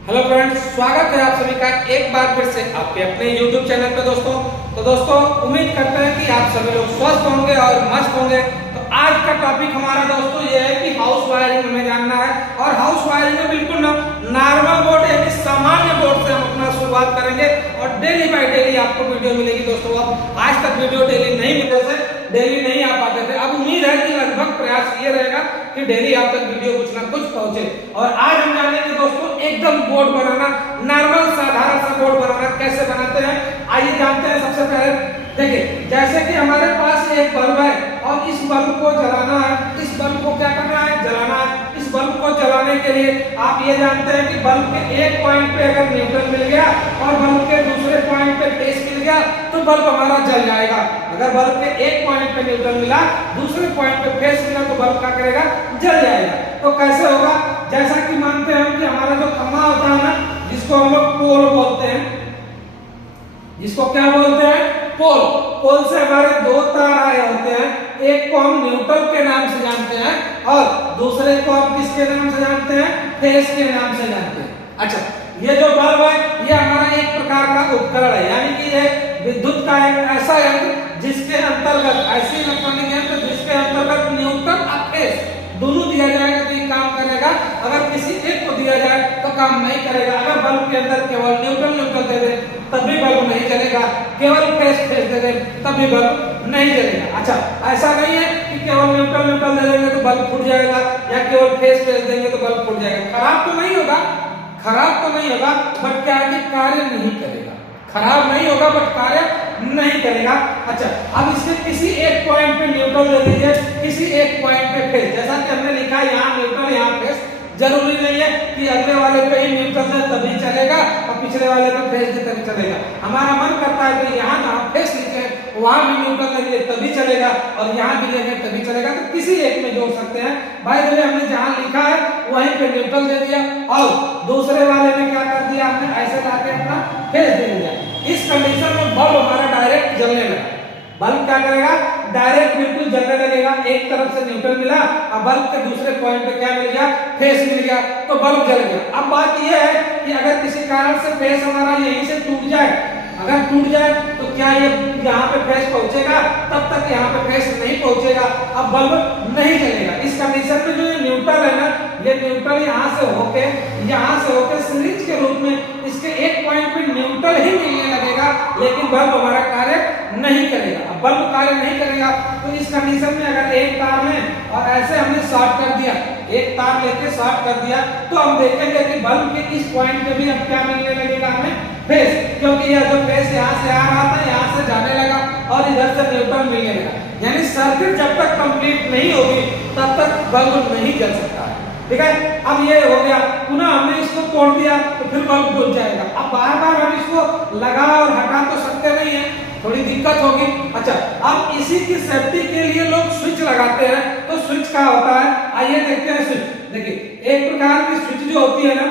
Hello friends, स्वागत है आप सभी का एक बार फिर से आपके अपने YouTube चैनल पे दोस्तों। तो दोस्तों उम्मीद करते हैं कि आप सभी लोग स्वस्थ होंगे और मस्त होंगे। तो आज का टॉपिक हमारा दोस्तों ये है कि हाउस वायरिंग हमें जानना है और हाउस वायरिंग में बिल्कुल नॉर्मल बोर्ड यानी सामान्य बोर्ड से हम अपना शुरुआत करेंगे और डेली बाय डेली आपको वीडियो मिलेगी दोस्तों। अब आज तक वीडियो डेली नहीं मिलते थे, डेली नहीं आ पाते थे, अब उम्मीद है कि लगभग प्रयास ये रहेगा कि डेली आप तक वीडियो कुछ ना कुछ पहुंचे। और आज हम जानेंगे दोस्तों एकदम बोर्ड बनाना, नॉर्मल साधारण सा बोर्ड बनाना कैसे बनाते हैं। आइए जानते हैं। सबसे पहले देखिए, जैसे कि हमारे पास एक बल्ब है और इस बल्ब को जलाना है। इस बल्ब को क्या करना है? जलाना है। इस बल्ब को जलाने के लिए आप ये जानते हैं कि बल्ब के एक पॉइंट पे अगर न्यूट्रल मिल गया और बल्ब के दूसरे पॉइंट पे फेस मिल गया तो बल्ब हमारा जल जाएगा। अगर बल्ब के एक पॉइंट पे न्यूट्रल मिला, दूसरे पॉइंट पे फेस मिला तो बल्ब क्या करेगा? जल जाएगा। तो कैसे होगा? जैसा कि मानते हैं कि हमारा जो खंभा होता है ना, जिसको हम लोग पोल बोलते हैं, जिसको क्या बोलते हैं? पोल। पोल से हमारे दो तार आए होते हैं, एक को हम न्यूट्रल के नाम से जानते हैं और दूसरे को हम किसके नाम से जानते हैं? फेस के नाम से जानते हैं। अच्छा, ये जो बल्ब है ये हमारा एक प्रकार का उपकरण है, यानी कि ये विद्युत का एक ऐसा यंत्र जिसके अंतर्गत, ऐसे इलेक्ट्रॉनिक यंत्र जिसके अंतर्गत न्यूट्रल और फेस दोनों दिया जाएगा तो ये काम करेगा। अगर किसी एक को दिया जाए तो काम नहीं करेगा। अगर बल्ब के अंदर केवल न्यूट्रल दे दे तब भी बल्ब नहीं जलेगा, केवल फेस दे दे तब भी बल्ब नहीं जलेगा। अच्छा, ऐसा नहीं है कि केवल न्यूट्रल दे देंगे तो बल्ब फूट जाएगा या केवल फेस देंगे तो बल्ब फूट जाएगा। खराब तो नहीं होगा, बट क्या है कि कार्य नहीं करेगा। खराब नहीं होगा बट कार्य नहीं करेगा। अच्छा, अब इसके किसी एक पॉइंट पे न्यूट्रल दे दीजिए, किसी एक पॉइंट पे फेस। जैसा कि हमने लिखा है यहाँ न्यूट्रल, यहाँ फेस। जरूरी नहीं है कि अगले वाले पे ही न्यूट्रल दे तभी चलेगा और पिछले वाले पे फेस दे तभी चलेगा। हमारा मन करता है कि यहाँ जहाँ फेस लिखे वहां भी न्यूट्रल देंगे तभी चलेगा और यहाँ भी लेंगे तभी चलेगा। तो किसी एक में जोड़ सकते हैं। भाई देखिए, हमने जहाँ लिखा है वहीं पे न्यूट्रल दे दिया और दूसरे वाले में क्या कर दिया हमने? ऐसे लाके अपना फेस दे दिया। इस कंडीशन में बल्ब हमारा डायरेक्ट जलने लगा। बल्ब क्या करेगा? डायरेक्ट बिल्कुल जलने लगेगा। एक तरफ से न्यूट्रल मिला और बल्ब के दूसरे पॉइंट पे क्या मिल गया? फेस मिल गया, तो बल्ब जल गया। अब बात यह है कि अगर किसी कारण से फेस हमारा यहीं से टूट जाए, अगर टूट जाए तो क्या ये यहाँ पे फेस पहुंचेगा? तब तक यहाँ पे फेस नहीं पहुंचेगा, अब बल्ब नहीं जलेगा। इस कंडीशन में जो ये न्यूट्रल है ना, ये न्यूट्रल यहाँ से होके सीरीज के रूप में इसके एक पॉइंट पे न्यूट्रल ही मिलने लगेगा, लेकिन बल्ब हमारा कार्य नहीं करेगा। अब बल्ब कार्य नहीं करेगा तो इस कंडीशन में अगर एक तार में और ऐसे हमने शॉर्ट कर दिया, एक तार लेके शॉर्ट कर दिया, तो हम देखेंगे कि बल्ब के इस पॉइंट पे भी अब क्या मिलने लगेगा? हमें फेस, क्योंकि यह जो फेस यहाँ से आ रहा था यहाँ से जाने लगा और इधर से न्यूट्रल मिलने लगा। यानी सर्किट जब तक कंप्लीट नहीं होगी तब तक बल्ब नहीं जल सकता है। ठीक है, अब ये हो गया। पुनः हमने इसको तोड़ दिया तो फिर बल्ब बुझ जाएगा। अब बार बार हम इसको लगा और हटा तो सकते नहीं है, थोड़ी दिक्कत होगी। अच्छा, अब इसी की सेफ्टी के लिए लोग स्विच लगाते हैं। तो स्विच क्या होता है? आइए देखते हैं स्विच। देखिए, एक प्रकार की स्विच जो होती है ना,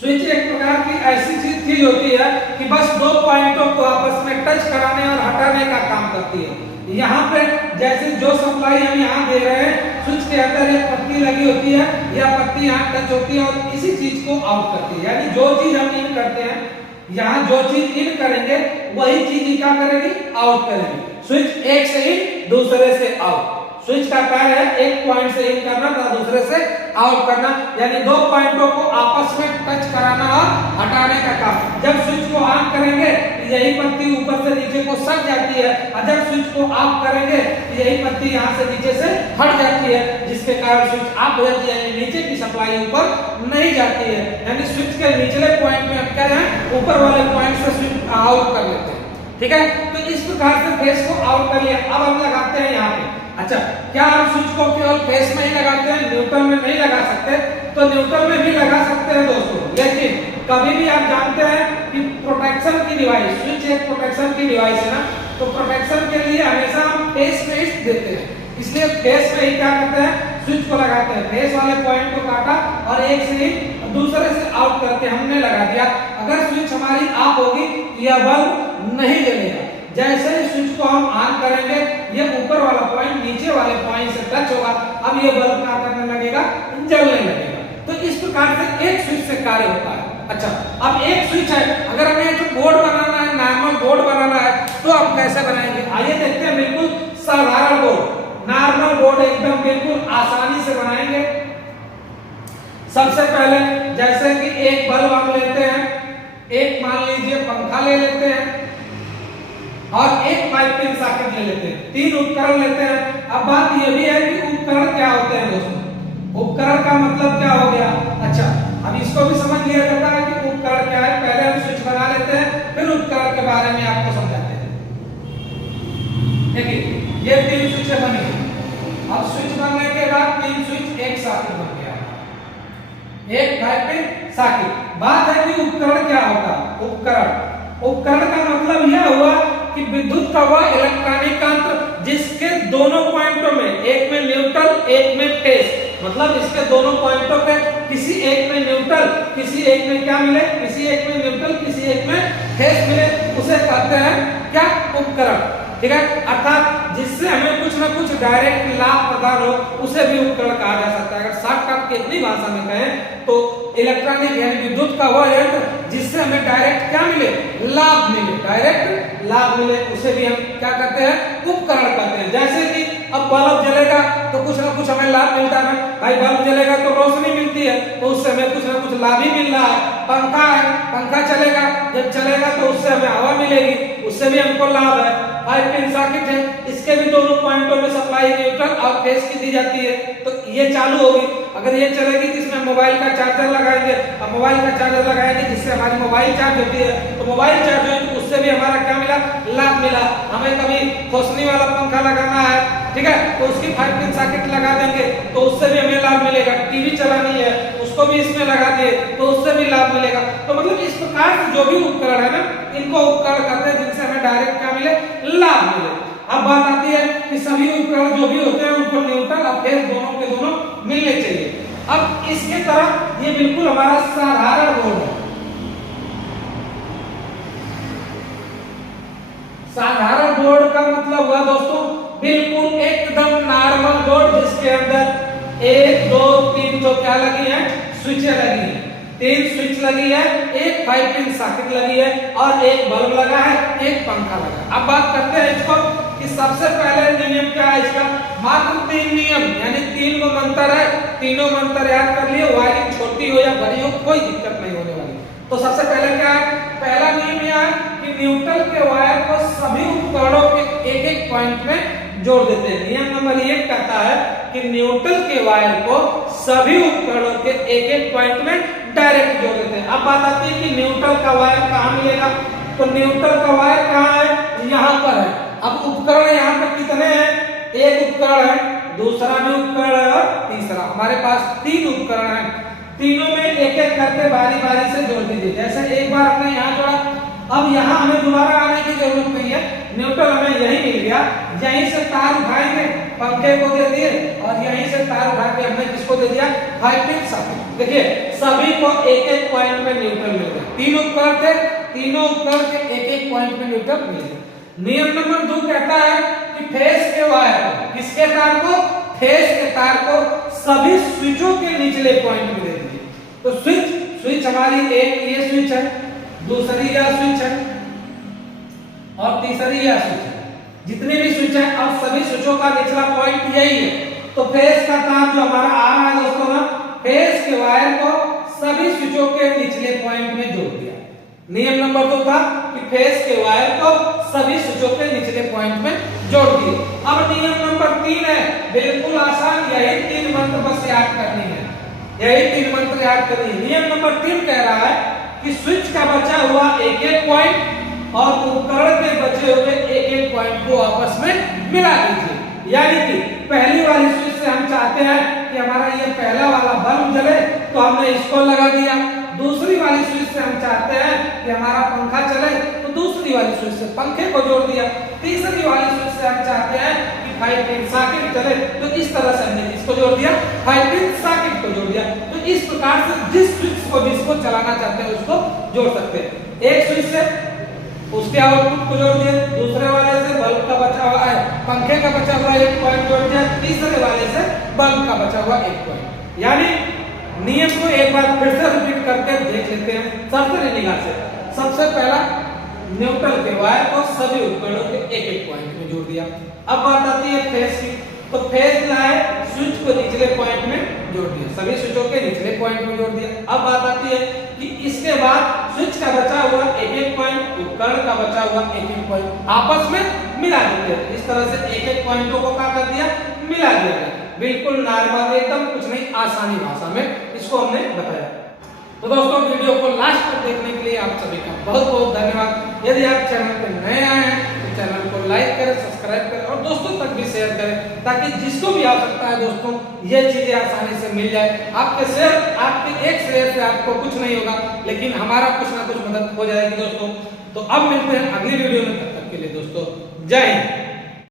स्विच एक प्रकार की ऐसी चीज होती है कि बस दो पॉइंटों को आपस में टच कराने और हटाने का काम करती है। यहाँ पे जैसे जो सप्लाई हम यहाँ दे रहे हैं, स्विच के अंदर एक पत्ती लगी होती है, यह पत्ती यहाँ टच होती है और इसी चीज को आउट करती है। यानी जो चीज हम इन करते हैं, यहाँ जो चीज इन करेंगे वही चीज ही क्या करेगी? आउट करेगी। स्विच एक से इन, दूसरे से आउट। स्विच का कार्य है एक पॉइंट से इन करना तथा दूसरे से आउट करना, यानी दो पॉइंटों को आपस में टच कराना और हटाने का काम। जब स्विच को ऑन करेंगे तो यही पत्ती ऊपर से नीचे को सट जाती है और जब स्विच को ऑफ करेंगे तो यही पत्ती यहाँ से नीचे से हट जाती है, जिसके कारण स्विच ऑफ हो जाती है, यानी नीचे की सप्लाई ऊपर नहीं जाती है। यानी स्विच के निचले पॉइंट में हम क्या है? ऊपर वाले पॉइंट से स्विच आउट कर लेते हैं। ठीक है, तो इस प्रकार से फेस को आउट कर लिया। अब हम लगाते हैं यहाँ पे। अच्छा, क्या हम स्विच को केवल फेस में ही लगाते हैं, न्यूट्रल में नहीं लगा सकते? तो न्यूट्रल में भी लगा सकते हैं दोस्तों, लेकिन कभी भी आप जानते हैं कि प्रोटेक्शन की डिवाइस, स्विच एक प्रोटेक्शन की डिवाइस है ना, तो प्रोटेक्शन के लिए हमेशा हम फेस में ही देते हैं। इसलिए फेस में ही क्या करते हैं? स्विच को लगाते हैं। फेस वाले पॉइंट को काटा और एक से दूसरे से आउट करके हमने लगा दिया। अगर स्विच हमारी ऑफ होगी तो यह बल्ब नहीं जलेगा। जैसे ही स्विच को हम ऑन करेंगे, ये ऊपर वाला पॉइंट नीचे वाले पॉइंट से टच होगा, अब ये बल्ब क्या करने लगेगा? जलने लगेगा। तो इस प्रकार से एक स्विच से कार्य होता है। अच्छा, अब एक स्विच है, अगर हमें जो बोर्ड बनाना है, नॉर्मल बोर्ड बनाना है, तो हम कैसे बनाएंगे? आइए देखते हैं। बिल्कुल साधारण बोर्ड, नॉर्मल बोर्ड एकदम बिल्कुल आसानी से बनाएंगे। सबसे पहले जैसे कि एक बल्ब हम लेते हैं, एक मान लीजिए पंखा ले लेते हैं और एक पाइप पिन सॉकेट ले लेते हैं, 3 उपकरण लेते हैं। अब बात यह भी है कि उपकरण क्या होते हैं दोस्तों? उपकरण का मतलब क्या हो गया? अच्छा, अब इसको भी समझ लिया जाता है कि उपकरण क्या है। पहले हम स्विच बना लेते हैं, फिर उपकरण के बारे में आपको समझाते हैं। देखिए, ये 3 स्विच बनी। अब स्विच बनने के बाद 3 स्विच एक साथ बन गया, एक पाइप पिन सॉकेट। बात है कि उपकरण क्या होगा? उपकरण का मतलब यह हुआ कि विद्युत का वह इलेक्ट्रॉनिक तंत्र जिसके दोनों पॉइंटों में, एक में न्यूट्रल एक में फेज, मतलब इसके दोनों पॉइंटों पे किसी एक में न्यूट्रल, किसी एक में क्या मिले? किसी एक में न्यूट्रल, किसी एक में फेज मिले, उसे कहते हैं क्या? उपकरण। ठीक है, अर्थात जिससे हमें कुछ ना कुछ डायरेक्ट लाभ प्रदान हो, उसे भी उपकरण कहा जा सकता है। अगर शॉर्टकट की अपनी भाषा में कहें तो इलेक्ट्रॉनिक यानी विद्युत का वह यंत्र जिससे हमें डायरेक्ट क्या मिले? लाभ मिले, डायरेक्ट लाभ मिले, उसे भी हम क्या कहते हैं? उपकरण कहते हैं। जैसे कि अब बल्ब जलेगा तो कुछ ना कुछ हमें लाभ मिलता है भाई, बल्ब जलेगा तो रोशनी मिलती है, तो उससे हमें कुछ ना कुछ लाभ ही मिल रहा है। पंखा है, पंखा चलेगा, जब चलेगा तो उससे हमें हवा मिलेगी, उससे भी हमको लाभ है। पाइप पिन सॉकेट है, इसके भी दोनों पॉइंटों में सप्लाई न्यूट्रल और फेज की दी जाती है, तो ये चालू होगी। अगर ये चलेगी तो इसमें मोबाइल का चार्जर लगाएंगे, अब मोबाइल का चार्जर लगाएंगे जिससे हमारी मोबाइल चार्ज होती है, तो मोबाइल चार्ज हुई तो उससे भी हमारा क्या मिला? लाभ मिला। हमें कभी खोसनी वाला पंखा लगाना है, ठीक है, तो उसकी पाइप पिन सॉकेट लगा देंगे तो उससे भी हमें लाभ मिलेगा। टीवी चलानी है, उसको भी इसमें लगा दिए तो उससे भी लाभ मिलेगा। तो मतलब इस प्रकार से जो भी उपकरण है ना, इनको उपकरण कहते हैं जिनसे हमें डायरेक्ट क्या मिले? लाभ मिले। अब बात आती है कि सभी उपकरण जो भी होते हैं उनको न्यूट्रल और फेज दोनों के दोनों मिलने चाहिए। अब इसके तरह ये बिल्कुल हमारा साधारण बोर्ड है। साधारण बोर्ड का मतलब हुआ दोस्तों बिल्कुल एकदम नॉर्मल बोर्ड जिसके अंदर 1 2 3 जो क्या लगी है? स्विचें लगी है, 3 स्विच लगी है, एक पाइप पिन सॉकेट लगी है और एक बल्ब लगा है, एक पंखा लगा है। अब बात करते हैं इसको कि सबसे पहले नियम क्या है इसका? मात्र 3 नियम, यानी 3 को मंत्र है, तीनों मंत्र याद कर लिए। वायरिंग छोटी हो या बड़ी हो कोई दिक्कत नहीं होने वाली। तो सबसे पहले क्या है? पहला नियम यह है कि न्यूट्रल के वायर को सभी उपकरणों के एक एक पॉइंट में जोड़ देते हैं। नियम नंबर 1 कहता है कि न्यूट्रल के वायर को सभी उपकरणों के एक एक पॉइंट में डायरेक्ट जोड़ देते हैं। अब बात आती है कि न्यूट्रल का वायर कहाँ मिलेगा? तो न्यूट्रल का वायर कहाँ है? यहाँ पर है। अब उपकरण यहाँ पे कितने हैं? एक उपकरण है, दूसरा भी उपकरण है और तीसरा। हमारे पास 3 उपकरण हैं, तीनों में एक एक करके बारी बारी से जोड़ दीजिए। जैसे एक बार हमने यहाँ जोड़ा, अब यहाँ हमें दोबारा आने की जरूरत नहीं है, न्यूट्रल हमें यही मिल गया। यहीं से तार उठाएंगे, पंखे को दे दिए और यहीं से तार उठा के हमने किसको दे दिया? Pipe pin socket. देखिए सभी को एक एक पॉइंट में न्यूट्रल मिल गया। 3 उपकरण थे, तीनों उपकरण के एक एक पॉइंट में न्यूट्रल मिल गया। नियम नंबर 2 कहता है कि फेज के वायर, किसके तार को? फेज के तार को सभी स्विचों के निचले पॉइंट में दे दीजिए। तो स्विच हमारी एक ये स्विच है, दूसरी यह स्विच है और तीसरी यह स्विच है। जितनी भी स्विच है, अब सभी स्विचों का निचला पॉइंट यही है। तो फेज का तार जो हमारा आ रहा है दोस्तों ना, फेज के वायर को सभी स्विचों के निचले पॉइंट में जोड़ दिया। नियम नंबर 2 था कि फेज के वायर को सभी स्विचों के निचले पॉइंट में जोड़ दिए। अब नियम नंबर 3 है, बिल्कुल आसान, यही 3 मंत्र बस याद करनी है, यही 3 मंत्र याद करनी है। नियम नंबर 3 कह रहा है कि स्विच का बचा हुआ एक एक पॉइंट और उपकरण के बचे हुए एक एक पॉइंट को आपस में मिला दीजिए। यानी कि पहली वाली स्विच से हम चाहते हैं कि हमारा ये पहला वाला बल्ब जले, तो हमने इसको लगा दिया। दूसरी वाली स्विच से हम चाहते हैं कि हमारा पंखा चले, तो दूसरी वाली स्विच से पंखे को जोड़ दिया। तीसरी वाली स्विच से हम चाहते हैं कि पाइप पिन सॉकेट चले, तो इस तरह से हमने इसको जोड़ दिया, पाइप पिन सॉकेट को जोड़ दिया। तो इस प्रकार से जिस स्विच को जिसको चलाना चाहते हैं उसको जोड़ सकते हैं। एक स्विच से उसके आउटपुट को जोड़ दिया, दूसरे वाले से बल्ब का बचा हुआ है, पंखे का बचा हुआ एक पॉइंट जोड़ दिया, तीसरे वाले से बल्ब का बचा हुआ एक पॉइंट। यानी नियम को एक बार फिर से रिपीट करके देख लेते हैं सरसरी निगाह से। सबसे पहला न्यूट्रल के वायर को सभी उपकरणों के एक एक पॉइंट में जोड़ दिया। अब बात आती है फेज की, तो फेज लाए स्विच को निचले पॉइंट में जोड़ दिया, सभी स्विचों के निचले पॉइंट में जोड़ दिया। अब बात आती है कि इसके बाद स्विच का बचा हुआ एक एक पॉइंट, उपकरण का बचा हुआ एक एक पॉइंट आपस में मिला देते हैं। इस तरह से एक एक पॉइंटों को क्या कर दिया, मिला दिया। बिल्कुल नॉर्मल एकदम कुछ नहीं, आसानी भाषा में इसको हमने बताया। तो दोस्तों वीडियो को लास्ट तक देखने के लिए आप सभी का बहुत बहुत धन्यवाद। यदि आप चैनल पर नए आए हैं तो चैनल को लाइक करें, सब्सक्राइब करें और दोस्तों तक भी शेयर करें, ताकि जिसको भी आवश्यकता है दोस्तों ये चीजें आसानी से मिल जाए। आपके एक शेयर से आपको कुछ नहीं होगा, लेकिन हमारा कुछ ना कुछ मदद हो जाएगी दोस्तों। तो अब मिलते हैं अगली वीडियो में, तब तक के लिए दोस्तों जय हिंद।